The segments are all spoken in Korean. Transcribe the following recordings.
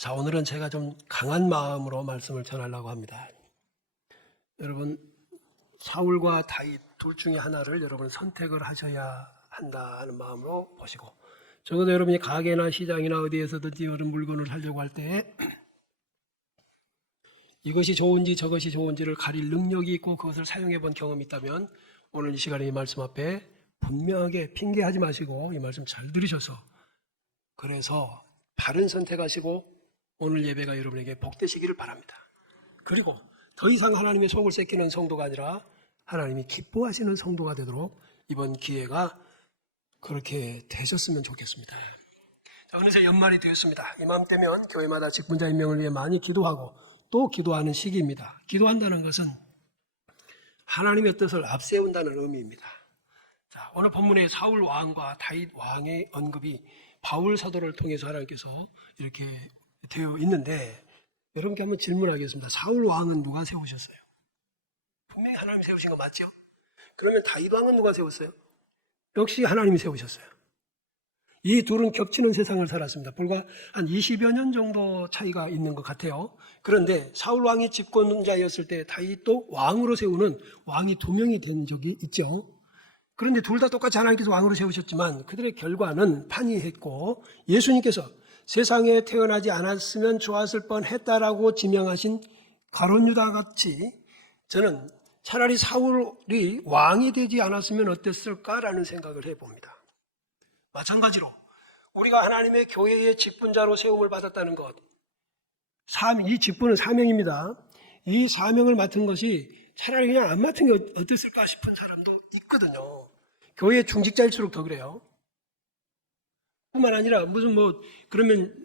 자, 오늘은 제가 좀 강한 마음으로 말씀을 전하려고 합니다. 여러분, 사울과 다윗 둘 중에 하나를 여러분 선택을 하셔야 한다는 마음으로 보시고, 적어도 여러분이 가게나 시장이나 어디에서든지 여러 물건을 사려고 할 때 이것이 좋은지 저것이 좋은지를 가릴 능력이 있고 그것을 사용해 본 경험이 있다면 오늘 이 시간에 이 말씀 앞에 분명하게 핑계하지 마시고 이 말씀 잘 들으셔서 그래서 바른 선택하시고 오늘 예배가 여러분에게 복되시기를 바랍니다. 그리고 더 이상 하나님의 속을 새기는 성도가 아니라 하나님이 기뻐하시는 성도가 되도록 이번 기회가 그렇게 되셨으면 좋겠습니다. 자, 어느새 연말이 되었습니다. 이맘때면 교회마다 직분자 임명을 위해 많이 기도하고 또 기도하는 시기입니다. 기도한다는 것은 하나님의 뜻을 앞세운다는 의미입니다. 자, 오늘 본문의 사울 왕과 다윗 왕의 언급이 바울 사도를 통해서 하나님께서 이렇게 되어 있는데 여러분께 한번 질문하겠습니다. 사울 왕은 누가 세우셨어요? 분명히 하나님이 세우신 거 맞죠? 그러면 다윗 왕은 누가 세웠어요? 역시 하나님이 세우셨어요. 이 둘은 겹치는 세상을 살았습니다. 불과 한 20여 년 정도 차이가 있는 것 같아요. 그런데 사울 왕이 집권자였을 때 다윗도 왕으로 세우는 왕이 2명이 된 적이 있죠. 그런데 둘 다 똑같이 하나님께서 왕으로 세우셨지만 그들의 결과는 판이했고 예수님께서 세상에 태어나지 않았으면 좋았을 뻔했다라고 지명하신 가룟 유다 같이 저는 차라리 사울이 왕이 되지 않았으면 어땠을까라는 생각을 해봅니다. 마찬가지로 우리가 하나님의 교회의 직분자로 세움을 받았다는 것, 이 직분은 사명입니다. 이 사명을 맡은 것이 차라리 그냥 안 맡은 게 어땠을까 싶은 사람도 있거든요. 교회 중직자일수록 더 그래요. 뿐만 아니라 무슨 그러면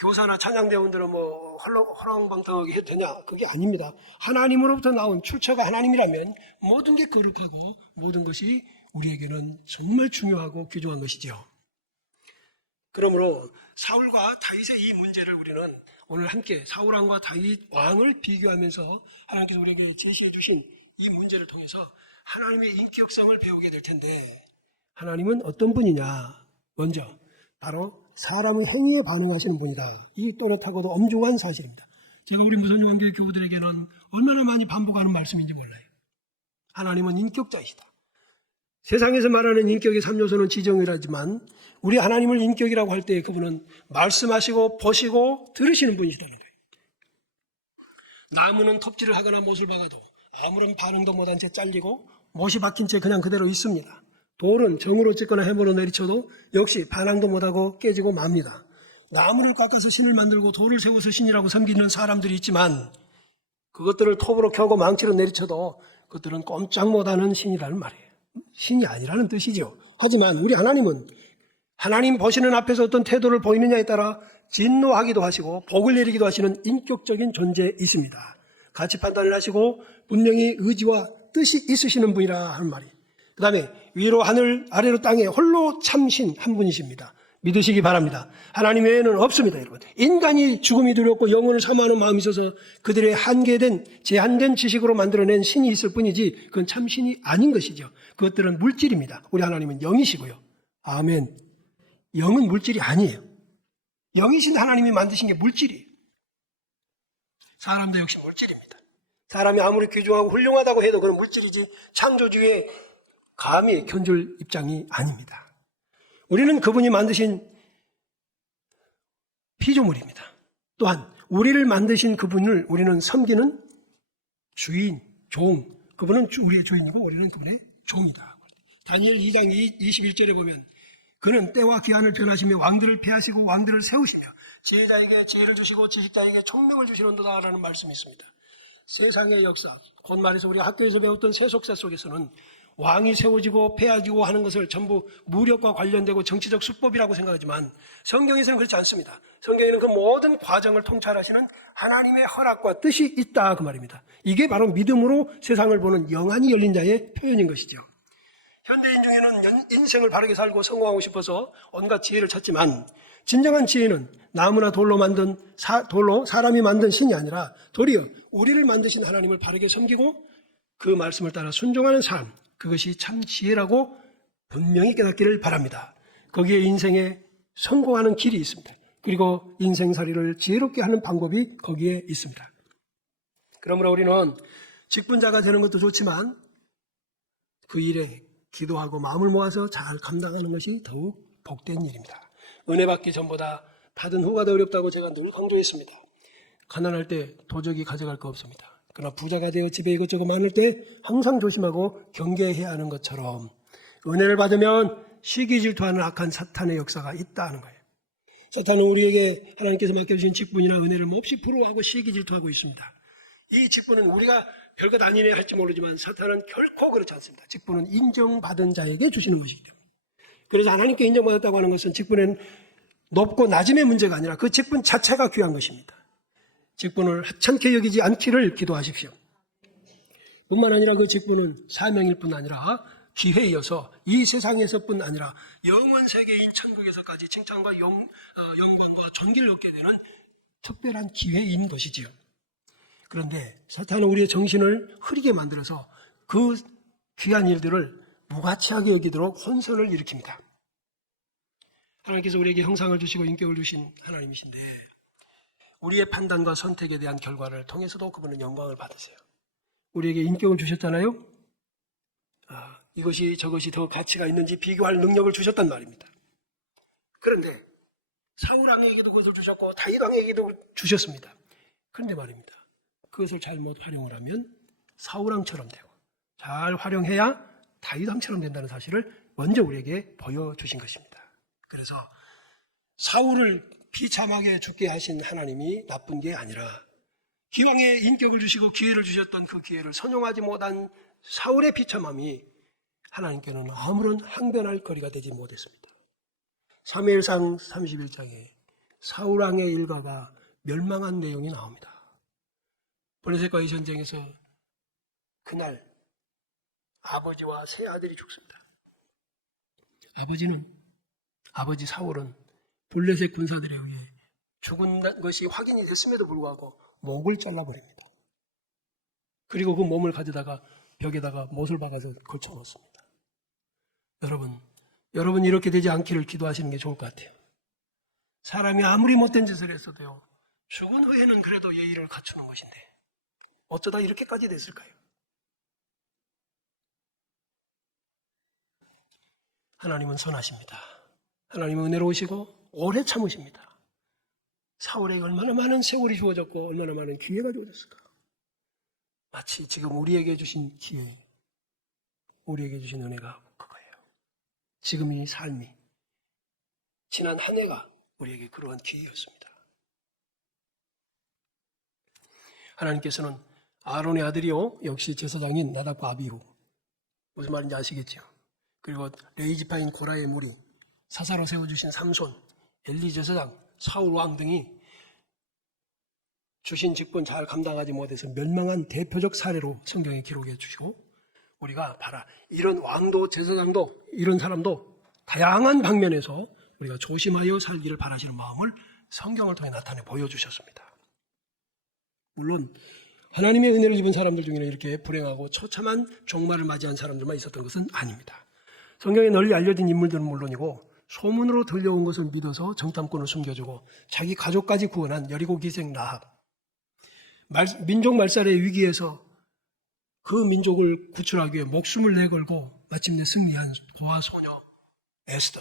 교사나 찬양대원들은 허랑방탕하게 해도 되냐? 그게 아닙니다. 하나님으로부터 나온 출처가 하나님이라면 모든 게 거룩하고 모든 것이 우리에게는 정말 중요하고 귀중한 것이죠. 그러므로 사울과 다윗의 이 문제를 우리는 오늘 함께 사울 왕과 다윗 왕을 비교하면서 하나님께서 우리에게 제시해 주신 이 문제를 통해서 하나님의 인격성을 배우게 될 텐데 하나님은 어떤 분이냐? 먼저 바로 사람의 행위에 반응하시는 분이다. 이 또렷하고도 엄중한 사실입니다. 제가 우리 무선용환교회 교우들에게는 얼마나 많이 반복하는 말씀인지 몰라요. 하나님은 인격자이시다. 세상에서 말하는 인격의 3요소는 지정이라지만 우리 하나님을 인격이라고 할 때 그분은 말씀하시고 보시고 들으시는 분이시다는 거예요. 나무는 톱질을 하거나 못을 박아도 아무런 반응도 못한 채 잘리고 못이 박힌 채 그냥 그대로 있습니다. 돌은 정으로 찢거나 해머로 내리쳐도 역시 반항도 못하고 깨지고 맙니다. 나무를 깎아서 신을 만들고 돌을 세워서 신이라고 섬기는 사람들이 있지만 그것들을 톱으로 켜고 망치로 내리쳐도 그것들은 꼼짝 못하는 신이라는 말이에요. 신이 아니라는 뜻이죠. 하지만 우리 하나님은 하나님 보시는 앞에서 어떤 태도를 보이느냐에 따라 진노하기도 하시고 복을 내리기도 하시는 인격적인 존재이십니다. 가치 판단을 하시고 분명히 의지와 뜻이 있으시는 분이라 하는 말이에요. 그 다음에 위로 하늘 아래로 땅에 홀로 참신 한 분이십니다. 믿으시기 바랍니다. 하나님 외에는 없습니다, 여러분. 인간이 죽음이 두렵고 영혼을 사모하는 마음이 있어서 그들의 한계된 제한된 지식으로 만들어낸 신이 있을 뿐이지 그건 참신이 아닌 것이죠. 그것들은 물질입니다. 우리 하나님은 영이시고요. 아멘. 영은 물질이 아니에요. 영이신 하나님이 만드신 게 물질이에요. 사람도 역시 물질입니다. 사람이 아무리 귀중하고 훌륭하다고 해도 그건 물질이지 창조주의 감히 견줄 입장이 아닙니다. 우리는 그분이 만드신 피조물입니다. 또한 우리를 만드신 그분을 우리는 섬기는 주인, 종, 그분은 우리의 주인이고 우리는 그분의 종이다. 다니엘 2장 21절에 보면 그는 때와 기한을 변하시며 왕들을 폐하시고 왕들을 세우시며 지혜자에게 지혜를 주시고 지식자에게 총명을 주시는도다 라는 말씀이 있습니다. 세상의 역사, 곧 말해서 우리가 학교에서 배웠던 세속사 속에서는 왕이 세워지고 폐하지고 하는 것을 전부 무력과 관련되고 정치적 수법이라고 생각하지만 성경에서는 그렇지 않습니다. 성경에는 그 모든 과정을 통찰하시는 하나님의 허락과 뜻이 있다 그 말입니다. 이게 바로 믿음으로 세상을 보는 영안이 열린 자의 표현인 것이죠. 현대인 중에는 인생을 바르게 살고 성공하고 싶어서 온갖 지혜를 찾지만 진정한 지혜는 나무나 돌로 사람이 만든 신이 아니라 도리어 우리를 만드신 하나님을 바르게 섬기고 그 말씀을 따라 순종하는 삶, 그것이 참 지혜라고 분명히 깨닫기를 바랍니다. 거기에 인생에 성공하는 길이 있습니다. 그리고 인생살이를 지혜롭게 하는 방법이 거기에 있습니다. 그러므로 우리는 직분자가 되는 것도 좋지만 그 일에 기도하고 마음을 모아서 잘 감당하는 것이 더욱 복된 일입니다. 은혜 받기 전보다 받은 후가 더 어렵다고 제가 늘 강조했습니다. 가난할 때 도적이 가져갈 거 없습니다. 그러나 부자가 되어 집에 이것저것 많을 때 항상 조심하고 경계해야 하는 것처럼 은혜를 받으면 시기 질투하는 악한 사탄의 역사가 있다는 거예요. 사탄은 우리에게 하나님께서 맡겨주신 직분이나 은혜를 몹시 부러워하고 시기 질투하고 있습니다. 이 직분은 우리가 별것 아니네 할지 모르지만 사탄은 결코 그렇지 않습니다. 직분은 인정받은 자에게 주시는 것이기 때문에. 그래서 하나님께 인정받았다고 하는 것은 직분은 높고 낮음의 문제가 아니라 그 직분 자체가 귀한 것입니다. 직분을 하찮게 여기지 않기를 기도하십시오. 뿐만 아니라 그 직분은 사명일 뿐 아니라 기회이어서 이 세상에서뿐 아니라 영원 세계인 천국에서까지 칭찬과 영광과 존귀를 얻게 되는 특별한 기회인 것이지요. 그런데 사탄은 우리의 정신을 흐리게 만들어서 그 귀한 일들을 무가치하게 여기도록 혼선을 일으킵니다. 하나님께서 우리에게 형상을 주시고 인격을 주신 하나님이신데 우리의 판단과 선택에 대한 결과를 통해서도 그분은 영광을 받으세요. 우리에게 인격을 주셨잖아요. 이것이 저것이 더 가치가 있는지 비교할 능력을 주셨단 말입니다. 그런데 사울 왕에게도 그것을 주셨고 다윗 왕에게도 주셨습니다. 그런데 말입니다. 그것을 잘못 활용을 하면 사울 왕처럼 되고 잘 활용해야 다윗 왕처럼 된다는 사실을 먼저 우리에게 보여주신 것입니다. 그래서 사울을 비참하게 죽게 하신 하나님이 나쁜 게 아니라 기왕에 인격을 주시고 기회를 주셨던 그 기회를 선용하지 못한 사울의 비참함이 하나님께는 아무런 항변할 거리가 되지 못했습니다. 사무엘상 31장에 사울 왕의 일가가 멸망한 내용이 나옵니다. 블레셋과의 전쟁에서 그날 아버지와 세 아들이 죽습니다. 아버지 사울은 블레셋 군사들에 의해 죽은 것이 확인이 됐음에도 불구하고 목을 잘라버립니다. 그리고 그 몸을 가져다가 벽에다가 못을 박아서 걸쳐놓습니다. 여러분 이렇게 되지 않기를 기도하시는 게 좋을 것 같아요. 사람이 아무리 못된 짓을 했어도요, 죽은 후에는 그래도 예의를 갖추는 것인데 어쩌다 이렇게까지 됐을까요? 하나님은 선하십니다. 하나님은 은혜로우시고 오래 참으십니다. 사울에게 얼마나 많은 세월이 주어졌고 얼마나 많은 기회가 주어졌을까. 마치 지금 우리에게 주신 기회, 우리에게 주신 은혜가 그거예요. 지금 이 삶이, 지난 한 해가 우리에게 그러한 기회였습니다. 하나님께서는 아론의 아들이요, 역시 제사장인 나답과 아비후, 무슨 말인지 아시겠죠? 그리고 레이지파인 고라의 무리, 사사로 세워주신 삼손, 엘리 제사장, 사울 왕 등이 주신 직분 잘 감당하지 못해서 멸망한 대표적 사례로 성경에 기록해 주시고, 우리가 봐라, 이런 왕도 제사장도 이런 사람도 다양한 방면에서 우리가 조심하여 살기를 바라시는 마음을 성경을 통해 나타내 보여주셨습니다. 물론 하나님의 은혜를 입은 사람들 중에는 이렇게 불행하고 처참한 종말을 맞이한 사람들만 있었던 것은 아닙니다. 성경에 널리 알려진 인물들은 물론이고 소문으로 들려온 것을 믿어서 정탐꾼을 숨겨주고 자기 가족까지 구원한 여리고 기생 라합, 민족 말살의 위기에서 그 민족을 구출하기 위해 목숨을 내걸고 마침내 승리한 고아 소녀 에스더,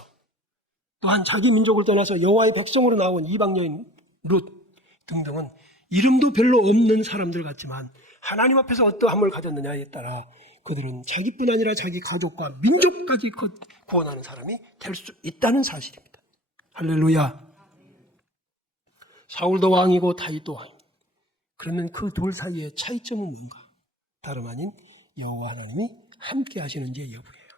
또한 자기 민족을 떠나서 여호와의 백성으로 나온 이방 여인 룻 등등은 이름도 별로 없는 사람들 같지만 하나님 앞에서 어떠함을 가졌느냐에 따라 그들은 자기뿐 아니라 자기 가족과 민족까지 구원하는 사람이 될 수 있다는 사실입니다. 할렐루야. 사울도 왕이고 다윗도 왕입니다. 그러면 그 둘 사이의 차이점은 뭔가? 다름 아닌 여호와 하나님이 함께 하시는지의 여부예요.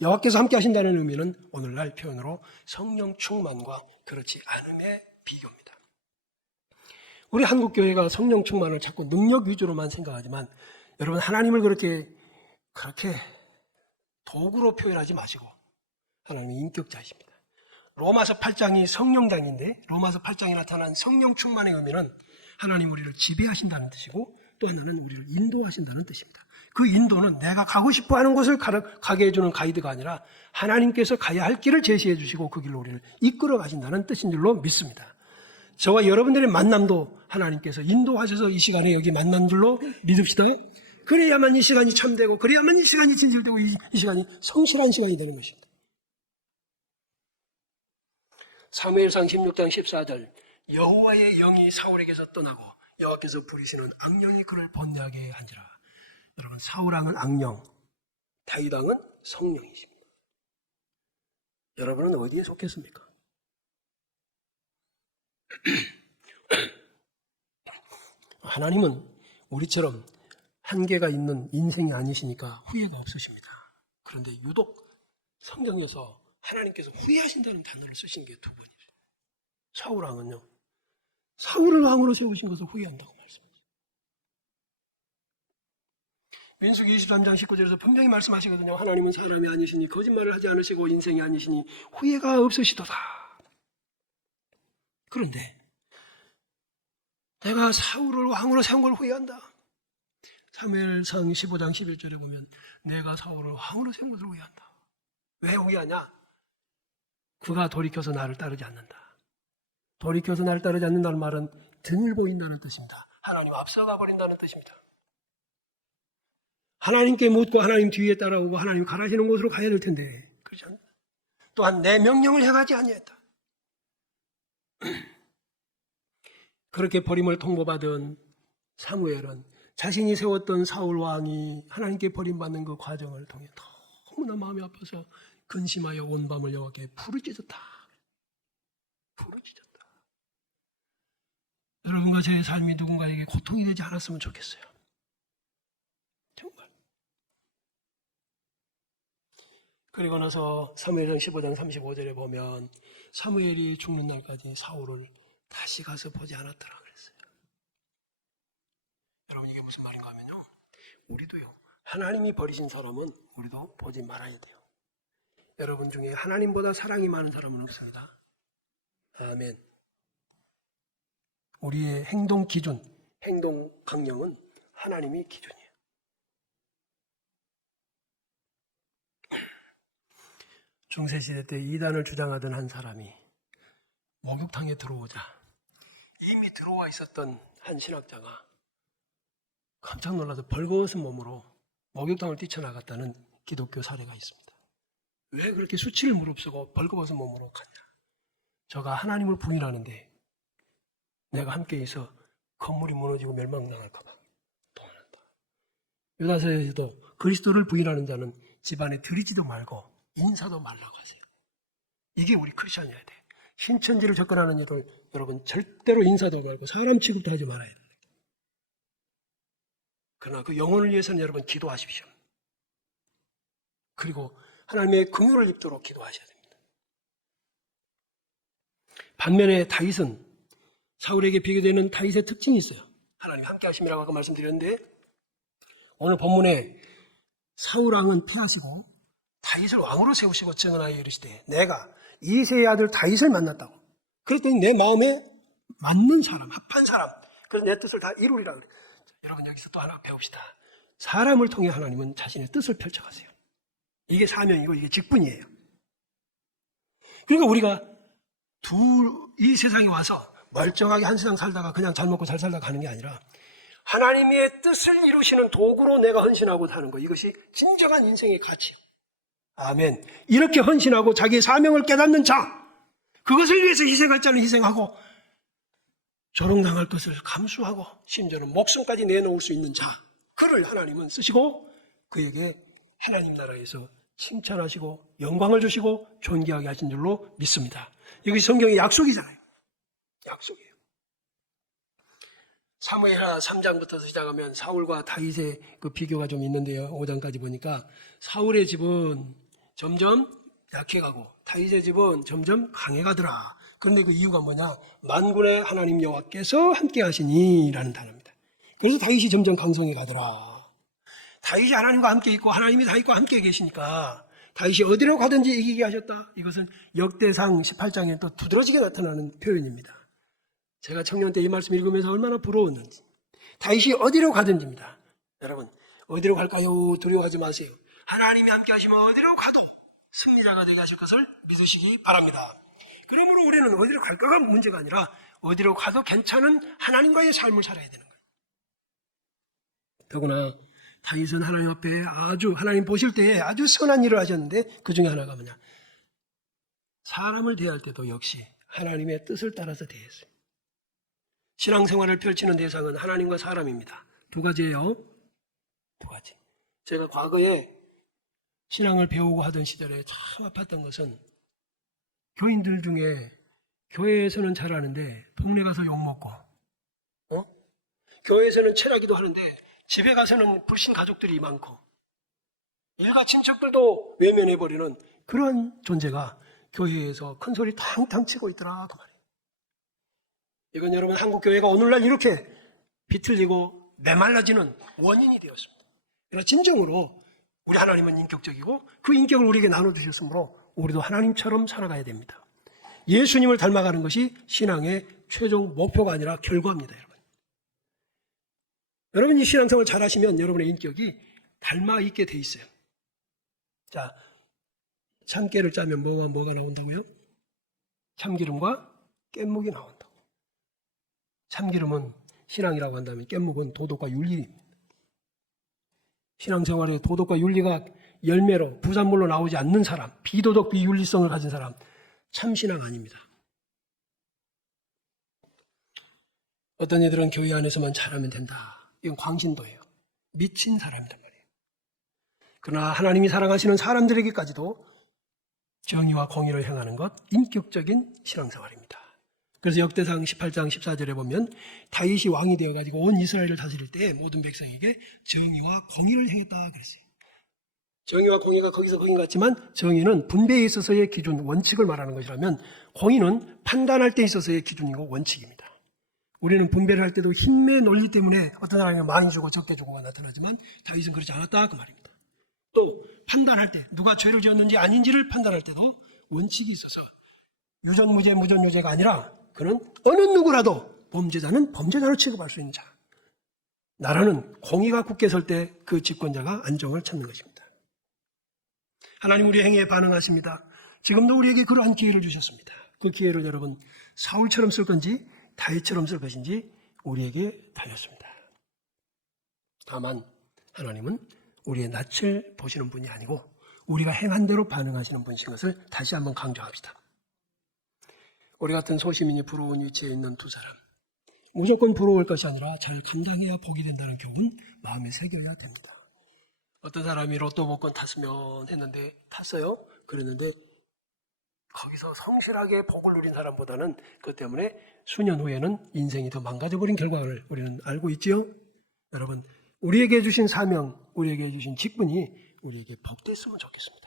여호와께서 함께 하신다는 의미는 오늘날 표현으로 성령 충만과 그렇지 않음의 비교입니다. 우리 한국교회가 성령 충만을 자꾸 능력 위주로만 생각하지만 여러분, 하나님을 그렇게 도구로 표현하지 마시고 하나님은 인격자이십니다. 로마서 8장이 성령장인데 로마서 8장에 나타난 성령 충만의 의미는 하나님 우리를 지배하신다는 뜻이고 또 하나는 우리를 인도하신다는 뜻입니다. 그 인도는 내가 가고 싶어하는 곳을 가게 해주는 가이드가 아니라 하나님께서 가야 할 길을 제시해 주시고 그 길로 우리를 이끌어 가신다는 뜻인 줄로 믿습니다. 저와 여러분들의 만남도 하나님께서 인도하셔서 이 시간에 여기 만난 줄로 믿읍시다. 그래야만 이 시간이 참되고 그래야만 이 시간이 진실되고 이 시간이 성실한 시간이 되는 것입니다. 사무엘상 16장 14절 여호와의 영이 사울에게서 떠나고 여호와께서 부리시는 악령이 그를 번뇌하게 한지라. 여러분, 사울왕은 악령, 다윗왕은 성령이십니다. 여러분은 어디에 속했습니까? 하나님은 우리처럼 한계가 있는 인생이 아니시니까 후회가 없으십니다. 그런데 유독 성경에서 하나님께서 후회하신다는 단어를 쓰신 게 두 번이죠. 사울왕은요, 사울을 왕으로 세우신 것을 후회한다고 말씀하셨어요. 민수기 23장 19절에서 분명히 말씀하시거든요. 하나님은 사람이 아니시니 거짓말을 하지 않으시고 인생이 아니시니 후회가 없으시도다. 그런데 내가 사울을 왕으로 세운 걸 후회한다. 사무엘상 15장 11절에 보면 내가 사울을 왕으로 세운 것을 후회한다. 왜 후회하냐? 그가 돌이켜서 나를 따르지 않는다. 돌이켜서 나를 따르지 않는다는 말은 등을 보인다는 뜻입니다. 하나님 앞서가 버린다는 뜻입니다. 하나님께 묻고 하나님 뒤에 따라오고 하나님 가라시는 곳으로 가야 될 텐데 그렇지 않나? 또한 내 명령을 행하지 아니했다. 그렇게 버림을 통보받은 사무엘은 자신이 세웠던 사울 왕이 하나님께 버림받는 그 과정을 통해 너무나 마음이 아파서 근심하여 온 밤을 여호와께 부르짖었다. 부르짖었다. 여러분과 제 삶이 누군가에게 고통이 되지 않았으면 좋겠어요. 정말. 그리고 나서 사무엘상 15장 35절에 보면 사무엘이 죽는 날까지 사울을 다시 가서 보지 않았더라 그랬어요. 여러분, 이게 무슨 말인가 하면요, 우리도요, 하나님이 버리신 사람은 우리도 보지 말아야 돼요. 여러분 중에 하나님보다 사랑이 많은 사람은 없습니다. 아멘. 우리의 행동 기준, 행동 강령은 하나님이 기준이에요. 중세시대 때 이단을 주장하던 한 사람이 목욕탕에 들어오자 이미 들어와 있었던 한 신학자가 깜짝 놀라서 벌거벗은 몸으로 목욕탕을 뛰쳐나갔다는 기독교 사례가 있습니다. 왜 그렇게 수치를 무릅쓰고 벌거벗은 몸으로 가냐? 저가 하나님을 부인하는데 내가 함께 있어 건물이 무너지고 멸망당할까 봐 도망한다. 유다서에서도 그리스도를 부인하는 자는 집안에 들이지도 말고 인사도 말라고 하세요. 이게 우리 크리스천이어야 돼. 신천지를 접근하는 이들 여러분 절대로 인사도 말고 사람 취급도 하지 말아야 돼. 그러나 그 영혼을 위해서는 여러분 기도하십시오. 그리고 하나님의 긍휼을 입도록 기도하셔야 됩니다. 반면에 다윗은 사울에게 비교되는 다윗의 특징이 있어요. 하나님 함께 하심이라고 아까 말씀드렸는데 오늘 본문에 사울 왕은 패하시고 다윗을 왕으로 세우시고 증언하여 이르시되 내가 이새의 아들 다윗을 만났다고. 그랬더니 내 마음에 맞는 사람, 합한 사람, 그래서 내 뜻을 다 이루리라 그래. 여러분 여기서 또 하나 배웁시다. 사람을 통해 하나님은 자신의 뜻을 펼쳐가세요. 이게 사명이고 이게 직분이에요. 그러니까 우리가 이 세상에 와서 멀쩡하게 한 세상 살다가 그냥 잘 먹고 잘 살다가 가는 게 아니라 하나님의 뜻을 이루시는 도구로 내가 헌신하고 사는 거, 이것이 진정한 인생의 가치예요. 아멘. 이렇게 헌신하고 자기의 사명을 깨닫는 자, 그것을 위해서 희생할 자는 희생하고 조롱당할 것을 감수하고 심지어는 목숨까지 내놓을 수 있는 자, 그를 하나님은 쓰시고 그에게 하나님 나라에서 칭찬하시고 영광을 주시고 존귀하게 하신 줄로 믿습니다. 이것이 성경의 약속이잖아요. 약속이에요. 사무엘하 3장부터 시작하면 사울과 다윗의 그 비교가 좀 있는데요. 5장까지 보니까 사울의 집은 점점 약해가고 다윗의 집은 점점 강해가더라. 그런데 그 이유가 뭐냐? 만군의 하나님 여호와께서 함께 하시니라는 단어입니다. 그래서 다윗이 점점 강성해 가더라. 다윗이 하나님과 함께 있고 하나님이 다윗과 함께 계시니까 다윗이 어디로 가든지 이기게 하셨다. 이것은 역대상 18장에 또 두드러지게 나타나는 표현입니다. 제가 청년 때 이 말씀 읽으면서 얼마나 부러웠는지. 다윗이 어디로 가든지입니다. 여러분, 어디로 갈까요? 두려워하지 마세요. 하나님이 함께 하시면 어디로 가도 승리자가 되게 하실 것을 믿으시기 바랍니다. 그러므로 우리는 어디로 갈까가 문제가 아니라 어디로 가도 괜찮은 하나님과의 삶을 살아야 되는 거예요. 더구나 다윗은 하나님 앞에 아주 하나님 보실 때에 아주 선한 일을 하셨는데 그 중에 하나가 뭐냐? 사람을 대할 때도 역시 하나님의 뜻을 따라서 대했어요. 신앙생활을 펼치는 대상은 하나님과 사람입니다. 두 가지예요. 두 가지. 제가 과거에 신앙을 배우고 하던 시절에 참 아팠던 것은 교인들 중에 교회에서는 잘하는데 동네 가서 욕먹고 교회에서는 철학기도 하는데 집에 가서는 불신 가족들이 많고 일가 친척들도 외면해버리는 그런 존재가 교회에서 큰 소리 탕탕 치고 있더라 그 말이에요. 이건 여러분 한국 교회가 오늘날 이렇게 비틀리고 메말라지는 원인이 되었습니다. 그러나 진정으로 우리 하나님은 인격적이고 그 인격을 우리에게 나눠주셨으므로 우리도 하나님처럼 살아가야 됩니다. 예수님을 닮아가는 것이 신앙의 최종 목표가 아니라 결과입니다. 여러분. 여러분이 신앙생활 잘하시면 여러분의 인격이 닮아 있게 돼 있어요. 자, 참깨를 짜면 뭐가 나온다고요? 참기름과 깻묵이 나온다고. 참기름은 신앙이라고 한다면 깻묵은 도덕과 윤리입니다. 신앙생활에 도덕과 윤리가 열매로 부산물로 나오지 않는 사람, 비도덕 비윤리성을 가진 사람, 참신앙 아닙니다. 어떤 이들은 교회 안에서만 잘하면 된다. 이건 광신도예요. 미친 사람이란 말이에요. 그러나 하나님이 사랑하시는 사람들에게까지도 정의와 공의를 행하는 것, 인격적인 신앙생활입니다. 그래서 역대상 18장 14절에 보면 다윗이 왕이 되어가지고 온 이스라엘을 다스릴 때 모든 백성에게 정의와 공의를 행했다 그랬어요. 정의와 공의가 거기서 거긴 같지만 정의는 분배에 있어서의 기준, 원칙을 말하는 것이라면 공의는 판단할 때 있어서의 기준이고 원칙입니다. 우리는 분배를 할 때도 힘의 논리 때문에 어떤 사람이 많이 주고 적게 주고가 나타나지만 다윗은 그렇지 않았다 그 말입니다. 또 판단할 때 누가 죄를 지었는지 아닌지를 판단할 때도 원칙이 있어서 유전무죄, 무전유죄가 아니라 그는 어느 누구라도 범죄자는 범죄자로 취급할 수 있는 자. 나라는 공의가 굳게 설 때 그 집권자가 안정을 찾는 것입니다. 하나님 우리의 행위에 반응하십니다. 지금도 우리에게 그러한 기회를 주셨습니다. 그 기회를 여러분 사울처럼 쓸 건지 다윗처럼 쓸 것인지 우리에게 달렸습니다. 다만 하나님은 우리의 낯을 보시는 분이 아니고 우리가 행한 대로 반응하시는 분이신 것을 다시 한번 강조합시다. 우리 같은 소시민이 부러운 위치에 있는 두 사람, 무조건 부러울 것이 아니라 잘 감당해야 복이 된다는 교훈 마음에 새겨야 됩니다. 어떤 사람이 로또 복권 탔으면 했는데 탔어요. 그랬는데 거기서 성실하게 복을 누린 사람보다는 그것 때문에 수년 후에는 인생이 더 망가져버린 결과를 우리는 알고 있지요. 여러분, 우리에게 주신 사명, 우리에게 주신 직분이 우리에게 복됐으면 좋겠습니다.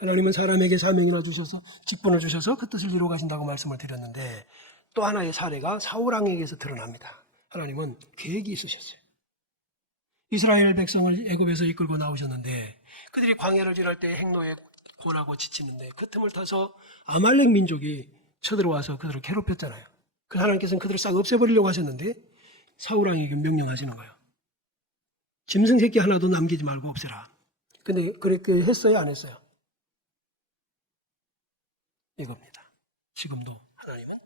하나님은 사람에게 사명이나 주셔서 직분을 주셔서 그 뜻을 이루어 가신다고 말씀을 드렸는데 또 하나의 사례가 사울왕에게서 드러납니다. 하나님은 계획이 있으셨어요. 이스라엘 백성을 애굽에서 이끌고 나오셨는데 그들이 광야를 지날 때 행로에 고나고 지치는데 그 틈을 타서 아말렉 민족이 쳐들어와서 그들을 괴롭혔잖아요. 그 하나님께서는 그들을 싹 없애버리려고 하셨는데 사울왕에게 명령하시는 거예요. 짐승 새끼 하나도 남기지 말고 없애라. 근데 그렇게 했어요, 안 했어요? 이겁니다. 지금도 하나님은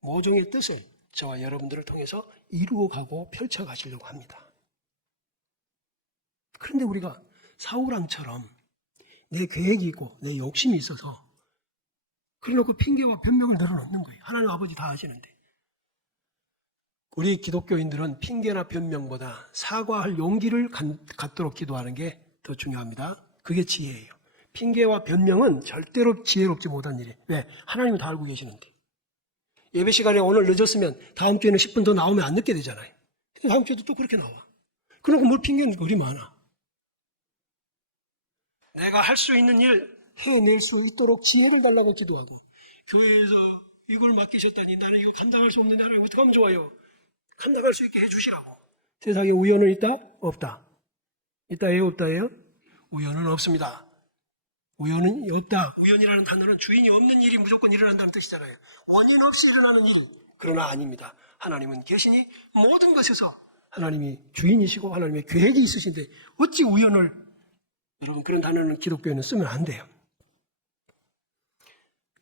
모종의 뜻을 저와 여러분들을 통해서 이루어가고 펼쳐가시려고 합니다. 그런데 우리가 사울왕처럼 내 계획이 있고 내 욕심이 있어서 그래놓고 핑계와 변명을 늘어놓는 거예요. 하나님 아버지 다 아시는데. 우리 기독교인들은 핑계나 변명보다 사과할 용기를 갖도록 기도하는 게 더 중요합니다. 그게 지혜예요. 핑계와 변명은 절대로 지혜롭지 못한 일이에요. 왜? 하나님은 다 알고 계시는데. 예배 시간에 오늘 늦었으면 다음 주에는 10분 더 나오면 안 늦게 되잖아요. 다음 주에도 또 그렇게 나와. 그러고 뭘 핑계는 그리 많아. 내가 할 수 있는 일 해낼 수 있도록 지혜를 달라고 기도하고 교회에서 이걸 맡기셨다니 나는 이거 감당할 수 없는데 하나님 어떻게 하면 좋아요? 감당할 수 있게 해주시라고. 세상에 우연은 있다? 없다. 있다예요? 없다예요? 우연은 없습니다. 우연은 없다. 우연이라는 단어는 주인이 없는 일이 무조건 일어난다는 뜻이잖아요. 원인 없이 일어나는 일. 그러나 아닙니다. 하나님은 계시니 모든 것에서 하나님이 주인이시고 하나님의 계획이 있으신데 어찌 우연을, 여러분 그런 단어는 기독교에는 쓰면 안 돼요.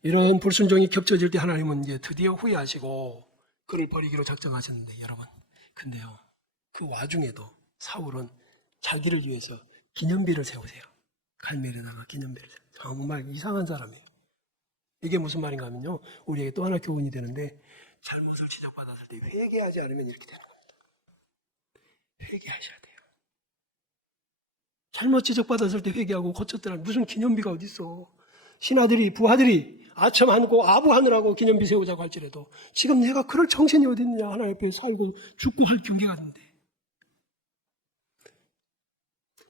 이런 불순종이 겹쳐질 때 하나님은 이제 드디어 후회하시고 그를 버리기로 작정하셨는데 여러분, 근데요 그 와중에도 사울은 자기를 위해서 기념비를 세우세요. 갈멜에다가 기념비를 세우세요. 정말 이상한 사람이에요. 이게 무슨 말인가 하면요, 우리에게 또 하나 교훈이 되는데, 잘못을 지적받았을 때 회개하지 않으면 이렇게 되는 겁니다. 회개하셔야 돼요. 잘못 지적받았을 때 회개하고 고쳤더라. 무슨 기념비가 어디 있어. 신하들이, 부하들이 아첨 하고 아부하느라고 기념비 세우자고 할지라도 지금 내가 그럴 정신이 어디 있느냐. 하나님 앞에 살고 죽고 할 경계가 있는데.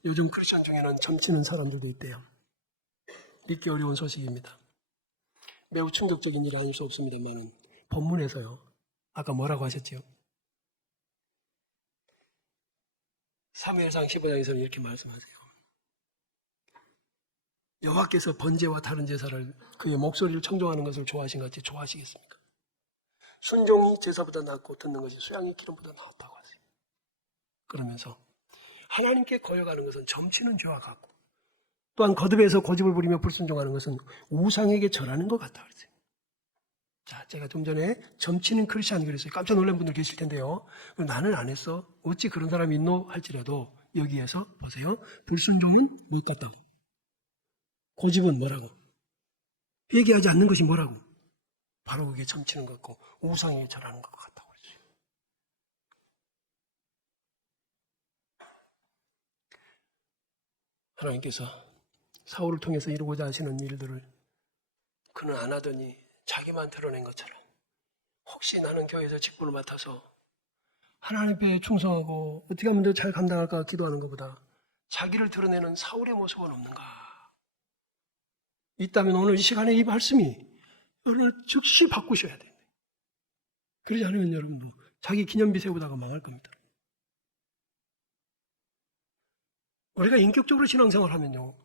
요즘 크리스천 중에는 점치는 사람들도 있대요. 믿기 어려운 소식입니다. 매우 충격적인 일이 아닐 수 없습니다만 본문에서요, 아까 뭐라고 하셨죠? 사무엘상 15장에서는 이렇게 말씀하세요. 여호와께서 번제와 다른 제사를 그의 목소리를 청종하는 것을 좋아하신 것 같이 좋아하시겠습니까? 순종이 제사보다 낫고 듣는 것이 수양이 기름보다 낫다고 하세요. 그러면서 하나님께 거역하는 것은 점치는 죄와 같고 또한 거듭에서 고집을 부리며 불순종하는 것은 우상에게 절하는 것 같다 그랬어요. 자, 제가 좀 전에 점치는 크리스찬 그랬어요. 깜짝 놀란 분들 계실 텐데요. 나는 안 했어. 어찌 그런 사람이 있노? 할지라도 여기에서 보세요. 불순종은 못 같다고. 고집은 뭐라고? 회개하지 않는 것이 뭐라고? 바로 그게 점치는 것 같고 우상에게 절하는 것 같다고 그랬어요. 하나님께서 사울을 통해서 이루고자 하시는 일들을 그는 안 하더니 자기만 드러낸 것처럼 혹시 나는 교회에서 직분을 맡아서 하나님 앞에 충성하고 어떻게 하면 더 잘 감당할까 기도하는 것보다 자기를 드러내는 사울의 모습은 없는가? 있다면 오늘 이 시간에 이 말씀이 여러분을 즉시 바꾸셔야 돼요. 그러지 않으면 여러분도 자기 기념비 세우다가 망할 겁니다. 우리가 인격적으로 신앙생활 하면요,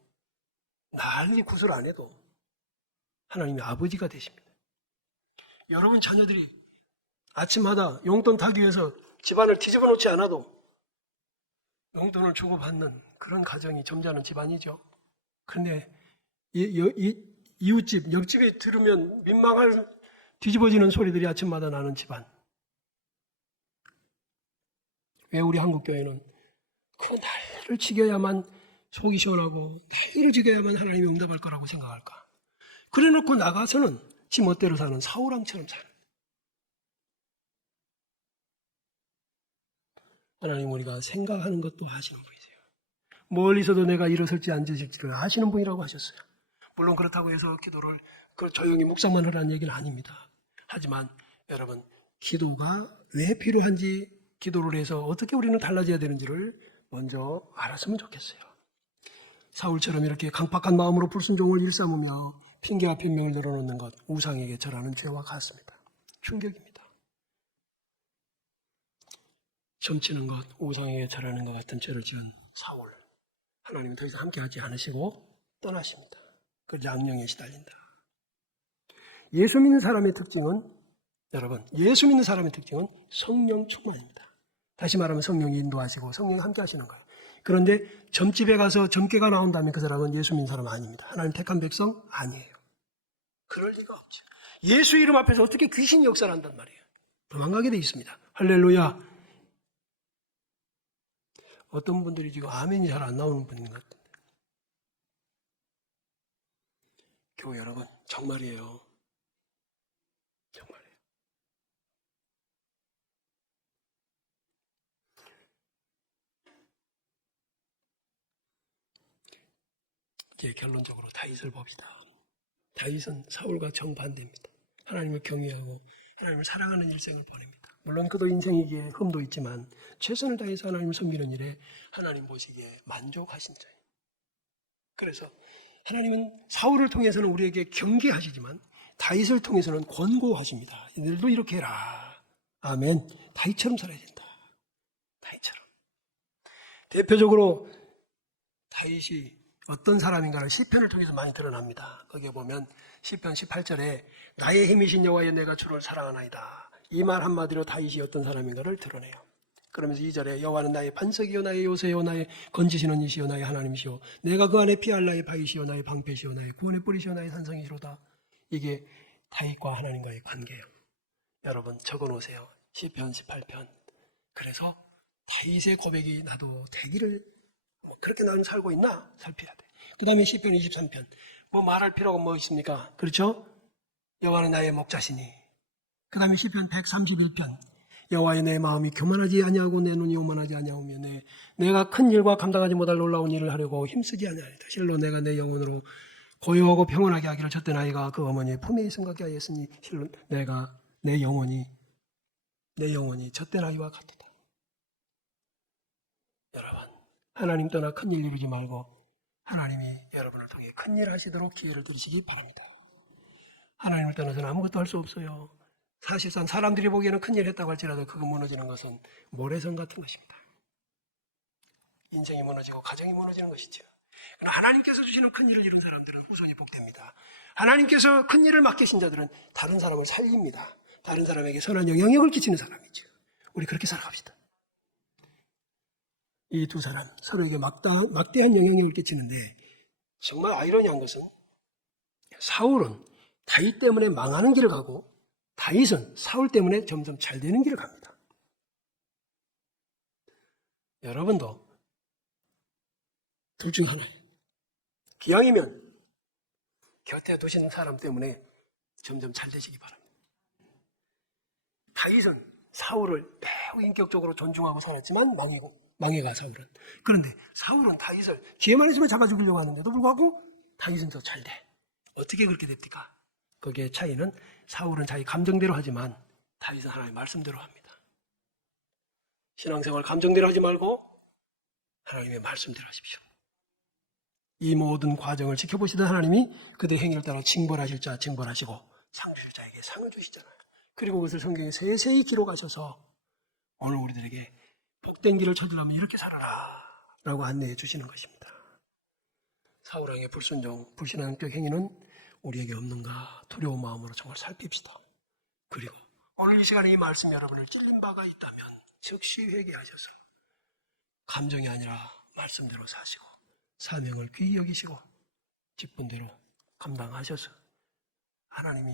난리 구슬 안 해도 하나님이 아버지가 되십니다. 여러분 자녀들이 아침마다 용돈 타기 위해서 집안을 뒤집어 놓지 않아도 용돈을 주고받는 그런 가정이 점잖은 집안이죠. 그런데 이웃집, 옆집에 들으면 민망할 뒤집어지는 소리들이 아침마다 나는 집안. 왜 우리 한국교회는 그 난리를 지겨야만 속이 시원하고 난리를 지겨야만 하나님이 응답할 거라고 생각할까? 그래놓고 나가서는 지 멋대로 사는 사울왕처럼 사는. 하나님 우리가 생각하는 것도 아시는 분이세요. 멀리서도 내가 일어설지 앉으실지를 아시는 분이라고 하셨어요. 물론 그렇다고 해서 기도를 조용히 묵상만 하라는 얘기는 아닙니다. 하지만 여러분, 기도가 왜 필요한지, 기도를 해서 어떻게 우리는 달라져야 되는지를 먼저 알았으면 좋겠어요. 사울처럼 이렇게 강팍한 마음으로 불순종을 일삼으며 핑계와 변명을 늘어놓는 것, 우상에게 절하는 죄와 같습니다. 충격입니다. 점치는 것, 우상에게 절하는 것 같은 죄를 지은 사울, 하나님은 더 이상 함께하지 않으시고 떠나십니다. 그 양령에 시달린다. 예수 믿는 사람의 특징은, 여러분, 예수 믿는 사람의 특징은 성령 충만입니다. 다시 말하면 성령이 인도하시고 성령이 함께 하시는 거예요. 그런데 점집에 가서 점괘가 나온다면 그 사람은 예수 믿는 사람 아닙니다. 하나님 택한 백성 아니에요. 그럴 리가 없죠. 예수 이름 앞에서 어떻게 귀신이 역사를 한단 말이에요. 도망가게 돼 있습니다. 할렐루야. 어떤 분들이 지금 아멘이 잘 안 나오는 분인 것 같은데. 교회 여러분, 정말이에요. 정말이에요. 이제 결론적으로 다윗을 봅시다. 다윗은 사울과 정반대입니다. 하나님을 경외하고 하나님을 사랑하는 일생을 보냅니다. 물론 그도 인생이기에 흠도 있지만 최선을 다해서 하나님을 섬기는 일에 하나님 보시기에 만족하신 자예요. 그래서 하나님은 사울을 통해서는 우리에게 경계하시지만 다윗을 통해서는 권고하십니다. 너희들도 이렇게 해라. 아멘. 다윗처럼 살아야 된다. 다윗처럼. 대표적으로 다윗이 어떤 사람인가를 시편을 통해서 많이 드러납니다. 거기에 보면 시편 18절에 나의 힘이신 여호와여 내가 주를 사랑하나이다. 이 말 한마디로 다윗이 어떤 사람인가를 드러내요. 그러면서 2절에 여호와는 나의 반석이요 나의 요새요 나의 건지시는 이시요 나의 하나님이시요 내가 그 안에 피할 나의 바위시요 나의 방패시요 나의 구원의 뿌리시요 나의 산성이시로다. 이게 다윗과 하나님과의 관계예요. 여러분 적어놓으세요. 시편 18편. 그래서 다윗의 고백이 나도 되기를 그렇게 나는 살고 있나 살펴야 돼. 그 다음에 시편 23편. 뭐 말할 필요가 뭐 있습니까? 그렇죠? 여호와는 나의 목자시니. 그 다음에 시편 131편. 여호와의 내 마음이 교만하지 아니하고 내 눈이 오만하지 아니하오며 내가 큰 일과 감당하지 못할 놀라운 일을 하려고 힘쓰지 아니하리다. 실로 내가 내 영혼으로 고요하고 평온하게 하기를 젖된 아이가 그 어머니의 품에 있음 같게 하였으니 실로 내가 내 영혼이 젖된 아이와 같도다. 여러분 하나님 떠나 큰일 이루지 말고 하나님이 여러분을 통해 큰일 하시도록 기회를 드리시기 바랍니다. 하나님을 떠나서는 아무것도 할 수 없어요. 사실상 사람들이 보기에는 큰일 했다고 할지라도 그거 무너지는 것은 모래성 같은 것입니다. 인생이 무너지고 가정이 무너지는 것이죠. 그러나 하나님께서 주시는 큰일을 이룬 사람들은 후손이 복됩니다. 하나님께서 큰일을 맡기신 자들은 다른 사람을 살립니다. 다른 사람에게 선한 영향력을 끼치는 사람이죠. 우리 그렇게 살아갑시다. 이 두 사람 서로에게 막대한 영향력을 끼치는데 정말 아이러니한 것은 사울은 다윗 때문에 망하는 길을 가고 다윗은 사울 때문에 점점 잘 되는 길을 갑니다. 여러분도 둘 중 하나예요. 기왕이면 곁에 두시는 사람 때문에 점점 잘 되시기 바랍니다. 다윗은 사울을 매우 인격적으로 존중하고 살았지만 망해가 사울은. 그런데 사울은 다윗을 기회만 있으면 잡아 죽이려고 하는데도 불구하고 다윗은 더 잘 돼. 어떻게 그렇게 됩니까? 거기에 차이는 사울은 자기 감정대로 하지만 다윗은 하나님의 말씀대로 합니다. 신앙생활 감정대로 하지 말고 하나님의 말씀대로 하십시오. 이 모든 과정을 지켜보시던 하나님이 그들의 행위를 따라 징벌하실 자 징벌하시고 상 주실 자에게 상을 주시잖아요. 그리고 그것을 성경에 세세히 기록하셔서 오늘 우리들에게 복된 길을 찾으려면 이렇게 살아라 라고 안내해 주시는 것입니다. 사울왕의 불순종, 불신앙적 행위는 우리에게 없는가 두려운 마음으로 정말 살핍시다. 그리고 오늘 이 시간에 이 말씀 여러분을 찔린 바가 있다면 즉시 회개하셔서 감정이 아니라 말씀대로 사시고 사명을 귀히 여기시고 직분대로 감당하셔서 하나님이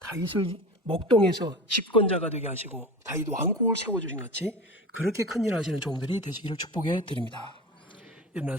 다윗을 목동에서 집권자가 되게 하시고 다윗 왕국을 세워주신 같이 그렇게 큰일 하시는 종들이 되시기를 축복해 드립니다. 일어나서